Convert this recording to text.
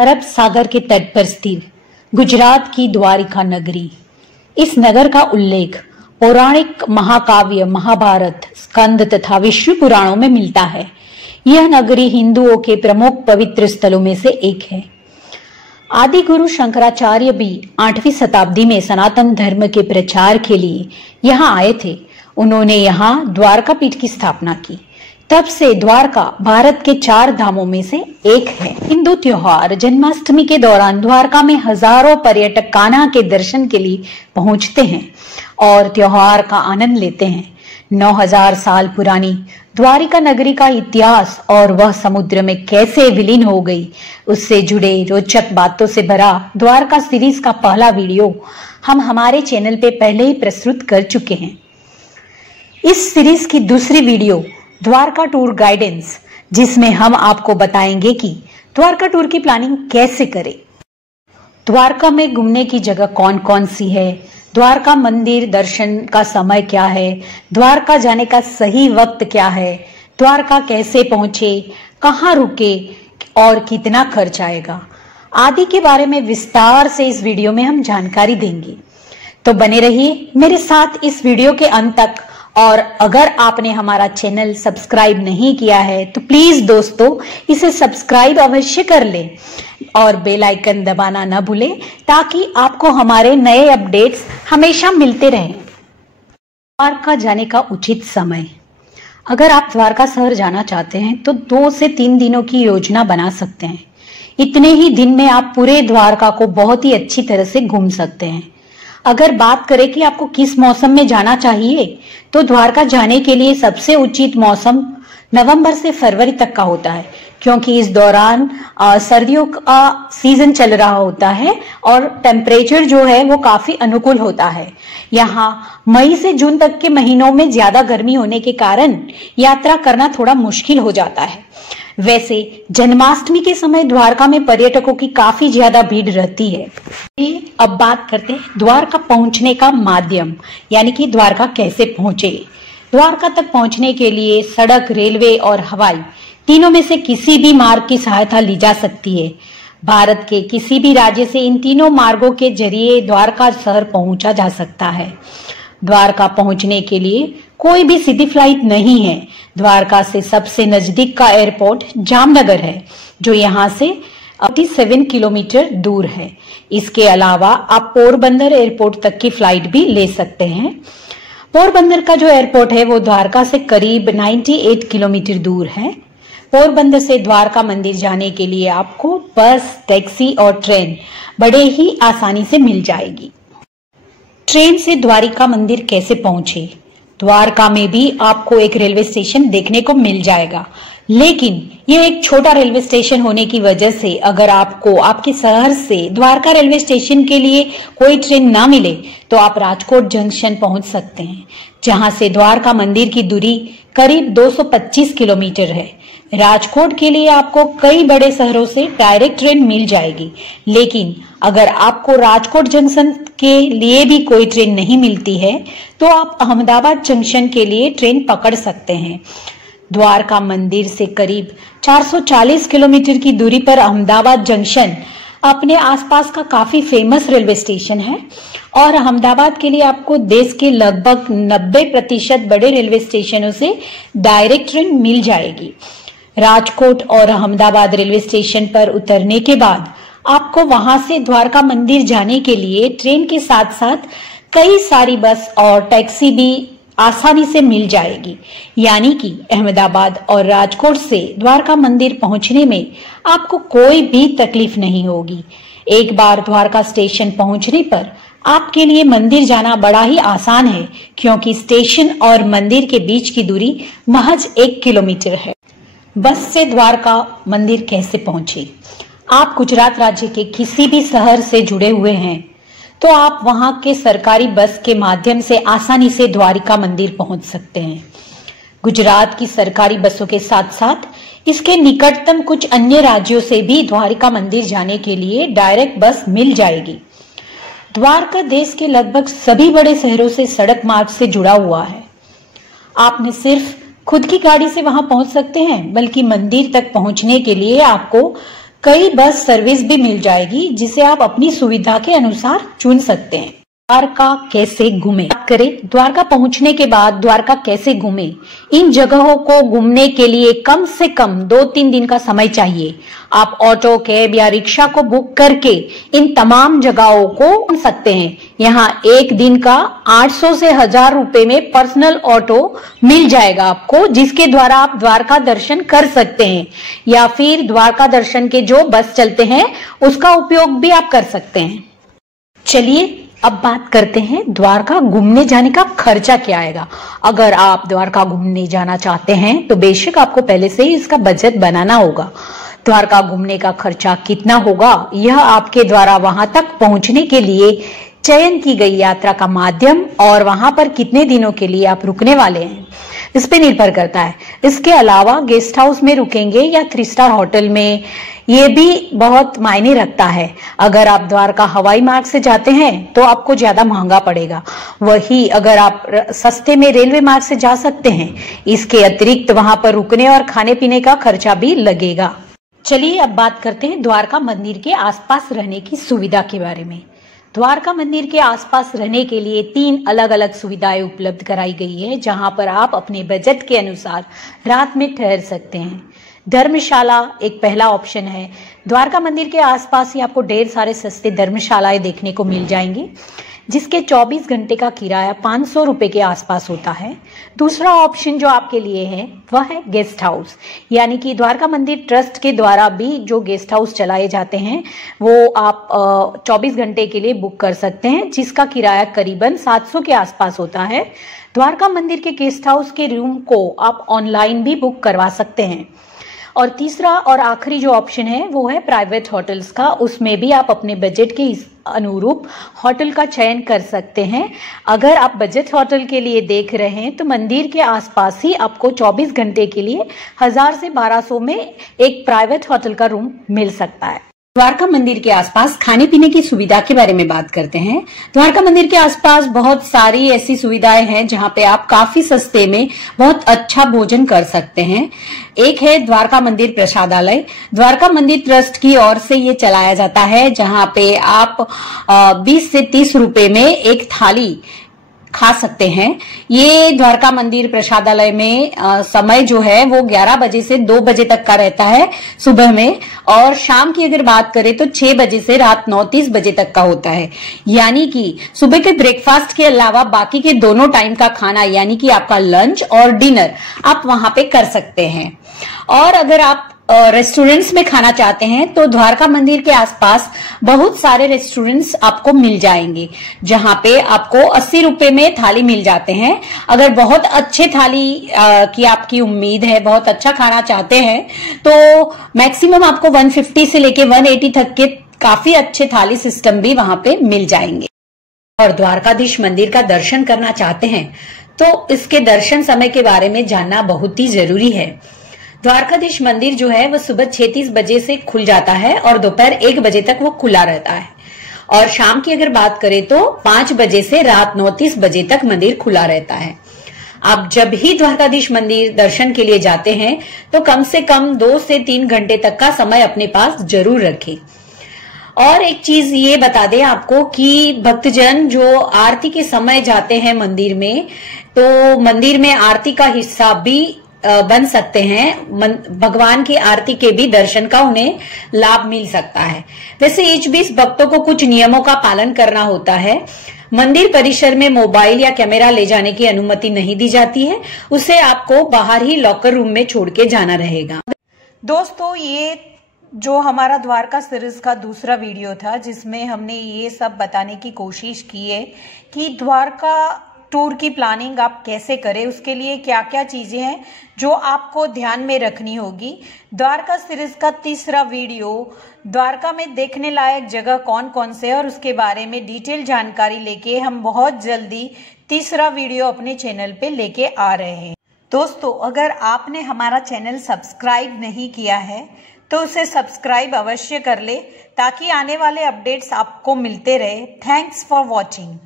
अरब सागर के तट पर स्थित गुजरात की द्वारिका नगरी। इस नगर का उल्लेख पौराणिक महाकाव्य महाभारत, स्कंद तथा विष्णु पुराणों में मिलता है। यह नगरी हिंदुओं के प्रमुख पवित्र स्थलों में से एक है। आदि गुरु शंकराचार्य भी 8वीं शताब्दी में सनातन धर्म के प्रचार के लिए यहाँ आए थे। उन्होंने यहाँ द्वारका पीठ की स्थापना की। तब से द्वारका भारत के 4 धामों में से एक है। हिंदू त्योहार जन्माष्टमी के दौरान द्वारका में हजारों पर्यटक कान्हा के दर्शन के लिए पहुंचते हैं और त्योहार का आनंद लेते हैं। 9000 साल पुरानी द्वारिका नगरी का इतिहास और वह समुद्र में कैसे विलीन हो गई, उससे जुड़े रोचक बातों से भरा द्वारका सीरीज का पहला वीडियो हम हमारे चैनल पे पहले ही प्रस्तुत कर चुके हैं। इस सीरीज की दूसरी वीडियो द्वारका टूर गाइडेंस, जिसमें हम आपको बताएंगे कि द्वारका टूर की प्लानिंग कैसे करें, द्वारका में घूमने की जगह कौन कौन सी है, द्वारका मंदिर दर्शन का समय क्या है, द्वारका जाने का सही वक्त क्या है, द्वारका कैसे पहुंचे, कहाँ रुके और कितना खर्च आएगा आदि के बारे में विस्तार से इस वीडियो में हम जानकारी देंगे। तो बने रहिए मेरे साथ इस वीडियो के अंत तक। और अगर आपने हमारा चैनल सब्सक्राइब नहीं किया है तो प्लीज दोस्तों इसे सब्सक्राइब अवश्य कर लें और बेल आइकन दबाना न भूलें ताकि आपको हमारे नए अपडेट्स हमेशा मिलते रहें। द्वारका जाने का उचित समय। अगर आप द्वारका शहर जाना चाहते हैं तो 2 से 3 दिनों की योजना बना सकते हैं। इतने ही दिन में आप पूरे द्वारका को बहुत ही अच्छी तरह से घूम सकते हैं। अगर बात करें कि आपको किस मौसम में जाना चाहिए तो द्वारका जाने के लिए सबसे उचित मौसम नवंबर से फरवरी तक का होता है, क्योंकि इस दौरान सर्दियों का सीजन चल रहा होता है और टेम्परेचर जो है वो काफी अनुकूल होता है। यहाँ मई से जून तक के महीनों में ज्यादा गर्मी होने के कारण यात्रा करना थोड़ा मुश्किल हो जाता है। वैसे जन्माष्टमी के समय द्वारका में पर्यटकों की काफी ज्यादा भीड़ रहती है। अब बात करते हैं द्वारका पहुंचने का माध्यम, यानी कि द्वारका कैसे पहुंचे। द्वारका तक पहुंचने के लिए सड़क, रेलवे और हवाई तीनों में से किसी भी मार्ग की सहायता ली जा सकती है। भारत के किसी भी राज्य से इन तीनों मार्गों के जरिए द्वारका शहर पहुंचा जा सकता है। द्वारका पहुंचने के लिए कोई भी सीधी फ्लाइट नहीं है। द्वारका से सबसे नजदीक का एयरपोर्ट जामनगर है, जो यहाँ से 87 किलोमीटर दूर है। इसके अलावा आप पोरबंदर एयरपोर्ट तक की फ्लाइट भी ले सकते हैं। पोरबंदर का जो एयरपोर्ट है वो द्वारका से करीब 98 किलोमीटर दूर है। पोरबंदर से द्वारका मंदिर जाने के लिए आपको बस, टैक्सी और ट्रेन बड़े ही आसानी से मिल जाएगी। ट्रेन से द्वारिका मंदिर कैसे पहुंचे। द्वारका में भी आपको एक रेलवे स्टेशन देखने को मिल जाएगा, लेकिन यह एक छोटा रेलवे स्टेशन होने की वजह से अगर आपको आपके शहर से द्वारका रेलवे स्टेशन के लिए कोई ट्रेन ना मिले तो आप राजकोट जंक्शन पहुंच सकते हैं, जहां से द्वारका मंदिर की दूरी करीब 225 किलोमीटर है। राजकोट के लिए आपको कई बड़े शहरों से डायरेक्ट ट्रेन मिल जाएगी, लेकिन अगर आपको राजकोट जंक्शन के लिए भी कोई ट्रेन नहीं मिलती है तो आप अहमदाबाद जंक्शन के लिए ट्रेन पकड़ सकते हैं। द्वारका मंदिर से करीब 440 किलोमीटर की दूरी पर अहमदाबाद जंक्शन अपने आसपास का काफी फेमस रेलवे स्टेशन है और अहमदाबाद के लिए आपको देश के लगभग 90% बड़े रेलवे स्टेशनों से डायरेक्ट ट्रेन मिल जाएगी। राजकोट और अहमदाबाद रेलवे स्टेशन पर उतरने के बाद आपको वहां से द्वारका मंदिर जाने के लिए ट्रेन के साथ साथ कई सारी बस और टैक्सी भी आसानी से मिल जाएगी, यानी कि अहमदाबाद और राजकोट से द्वारका मंदिर पहुंचने में आपको कोई भी तकलीफ नहीं होगी। एक बार द्वारका स्टेशन पहुंचने पर आपके लिए मंदिर जाना बड़ा ही आसान है, क्योंकि स्टेशन और मंदिर के बीच की दूरी महज 1 किलोमीटर है। बस से द्वारका मंदिर कैसे पहुंचे। आप गुजरात राज्य के किसी भी शहर से जुड़े हुए हैं तो आप वहां के सरकारी बस के माध्यम से आसानी से द्वारिका मंदिर पहुंच सकते हैं। गुजरात की सरकारी बसों के साथ साथ इसके निकटतम कुछ अन्य राज्यों से भी द्वारिका मंदिर जाने के लिए डायरेक्ट बस मिल जाएगी। द्वारका देश के लगभग सभी बड़े शहरों से सड़क मार्ग से जुड़ा हुआ है। आपने सिर्फ खुद की गाड़ी से वहां पहुंच सकते हैं, बल्कि मंदिर तक पहुंचने के लिए आपको कई बस सर्विस भी मिल जाएगी जिसे आप अपनी सुविधा के अनुसार चुन सकते हैं। द्वारका कैसे घूमें? बात करें द्वारका पहुंचने के बाद द्वारका कैसे घूमें। इन जगहों को घूमने के लिए कम से कम 2-3 दिन का समय चाहिए। आप ऑटो, कैब या रिक्शा को बुक करके इन तमाम जगहों को घूम सकते हैं। यहाँ एक दिन का 800 से 1000 रुपए में पर्सनल ऑटो मिल जाएगा आपको, जिसके द्वारा आप द्वारका दर्शन कर सकते हैं, या फिर द्वारका दर्शन के जो बस चलते हैं उसका उपयोग भी आप कर सकते हैं। चलिए अब बात करते हैं द्वारका घूमने जाने का खर्चा क्या आएगा। अगर आप द्वारका घूमने जाना चाहते हैं तो बेशक आपको पहले से ही इसका बजट बनाना होगा। द्वारका घूमने का खर्चा कितना होगा, यह आपके द्वारा वहां तक पहुंचने के लिए चयन की गई यात्रा का माध्यम और वहां पर कितने दिनों के लिए आप रुकने वाले हैं इस पे निर्भर करता है। इसके अलावा गेस्ट हाउस में रुकेंगे या 3 स्टार होटल में, ये भी बहुत मायने रखता है। अगर आप द्वारका हवाई मार्ग से जाते हैं तो आपको ज्यादा महंगा पड़ेगा, वही अगर आप सस्ते में रेलवे मार्ग से जा सकते हैं। इसके अतिरिक्त वहां पर रुकने और खाने पीने का खर्चा भी लगेगा। चलिए अब बात करते हैं द्वारका मंदिर के आसपास रहने की सुविधा के बारे में। द्वारका मंदिर के आसपास रहने के लिए 3 अलग अलग सुविधाएं उपलब्ध कराई गई है, जहां पर आप अपने बजट के अनुसार रात में ठहर सकते हैं। धर्मशाला एक पहला ऑप्शन है। द्वारका मंदिर के आसपास ही आपको ढेर सारे सस्ते धर्मशालाएं देखने को मिल जाएंगे, जिसके 24 घंटे का किराया 500 रुपए के आसपास होता है। दूसरा ऑप्शन जो आपके लिए है वह है गेस्ट हाउस, यानी कि द्वारका मंदिर ट्रस्ट के द्वारा भी जो गेस्ट हाउस चलाए जाते हैं वो आप 24 घंटे के लिए बुक कर सकते हैं, जिसका किराया करीबन 700 के आसपास होता है। द्वारका मंदिर के गेस्ट हाउस के रूम को आप ऑनलाइन भी बुक करवा सकते हैं। और तीसरा और आखिरी जो ऑप्शन है वो है प्राइवेट होटल्स का। उसमें भी आप अपने बजट के अनुरूप होटल का चयन कर सकते हैं। अगर आप बजट होटल के लिए देख रहे हैं तो मंदिर के आसपास ही आपको 24 घंटे के लिए 1000 से 1200 में एक प्राइवेट होटल का रूम मिल सकता है। द्वारका मंदिर के आसपास खाने पीने की सुविधा के बारे में बात करते हैं। द्वारका मंदिर के आसपास बहुत सारी ऐसी सुविधाएं हैं जहां पे आप काफी सस्ते में बहुत अच्छा भोजन कर सकते हैं। एक है द्वारका मंदिर प्रसादालय। द्वारका मंदिर ट्रस्ट की ओर से ये चलाया जाता है, जहां पे आप 20 से 30 रुपए में एक थाली खा सकते हैं। ये द्वारका मंदिर प्रसादालय में समय जो है वो 11 बजे से 2 बजे तक का रहता है सुबह में, और शाम की अगर बात करें तो 6 बजे से रात 9:30 बजे तक का होता है। यानी कि सुबह के ब्रेकफास्ट के अलावा बाकी के दोनों टाइम का खाना, यानी कि आपका लंच और डिनर आप वहां पे कर सकते हैं। और अगर आप रेस्टोरेंट्स में खाना चाहते हैं तो द्वारका मंदिर के आसपास बहुत सारे रेस्टोरेंट्स आपको मिल जाएंगे, जहां पे आपको 80 रुपए में थाली मिल जाते हैं। अगर बहुत अच्छे थाली की आपकी उम्मीद है, बहुत अच्छा खाना चाहते हैं, तो मैक्सिमम आपको 150 से लेके 180 तक के काफी अच्छे थाली सिस्टम भी वहां पे मिल जाएंगे। और द्वारकाधीश मंदिर का दर्शन करना चाहते हैं तो इसके दर्शन समय के बारे में जानना बहुत ही जरूरी है। द्वारकाधीश मंदिर जो है वो सुबह 6:30 बजे से खुल जाता है और दोपहर 1 बजे तक वो खुला रहता है। और शाम की अगर बात करें तो 5 बजे से रात 9:30 बजे तक मंदिर खुला रहता है। आप जब ही द्वारकाधीश मंदिर दर्शन के लिए जाते हैं तो कम से कम 2 से 3 घंटे तक का समय अपने पास जरूर रखें। और एक चीज ये बता दें आपको कि भक्तजन जो आरती के समय जाते हैं मंदिर में, तो मंदिर में आरती का हिस्सा भी बन सकते हैं। भगवान की आरती के भी दर्शन का उन्हें लाभ मिल सकता है। वैसे इस बीच भक्तों को कुछ नियमों का पालन करना होता है। मंदिर परिसर में मोबाइल या कैमरा ले जाने की अनुमति नहीं दी जाती है, उसे आपको बाहर ही लॉकर रूम में छोड़ के जाना रहेगा। दोस्तों, ये जो हमारा द्वारका सीरीज का दूसरा वीडियो था, जिसमें हमने ये सब बताने की कोशिश की है कि द्वारका टूर की प्लानिंग आप कैसे करें, उसके लिए क्या क्या चीजें हैं जो आपको ध्यान में रखनी होगी। द्वारका सीरीज का तीसरा वीडियो द्वारका में देखने लायक जगह कौन कौन से और उसके बारे में डिटेल जानकारी लेके हम बहुत जल्दी तीसरा वीडियो अपने चैनल पे लेके आ रहे हैं। दोस्तों, अगर आपने हमारा चैनल सब्सक्राइब नहीं किया है तो उसे सब्सक्राइब अवश्य कर ले, ताकि आने वाले अपडेट्स आपको मिलते रहे। Thanks for watching.